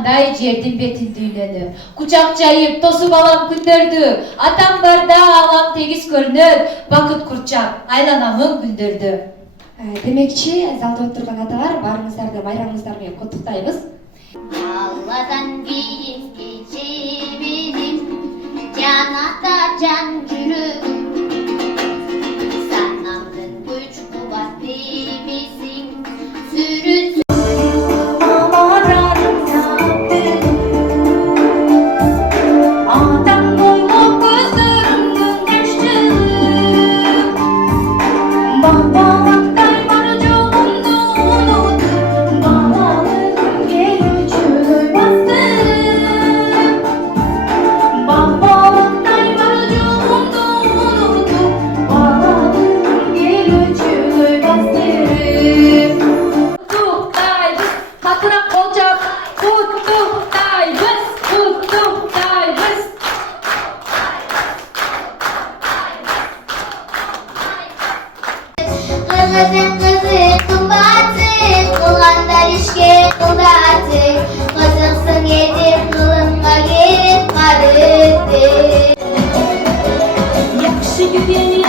Kандай жердин бетинде үйлөнү. Кучак жайып, тосуп алам күндөрдү. Атам барда алам тегиз көрүнөт. Бакыт курчак, айланамын күндөрдү. Демекчи, залда отурган аталар, баарыңыздарды байрамыңыздар менен куттуктайбыз. Алладан биз кечебедим, жан ата жан жүрөгүм. Санамдын күч кубат демесиң, сүрүт kızı kımbatı, kılganlar işke kıldatı, kızıksın edip kılınga gelip karıttı. Yakşı güveni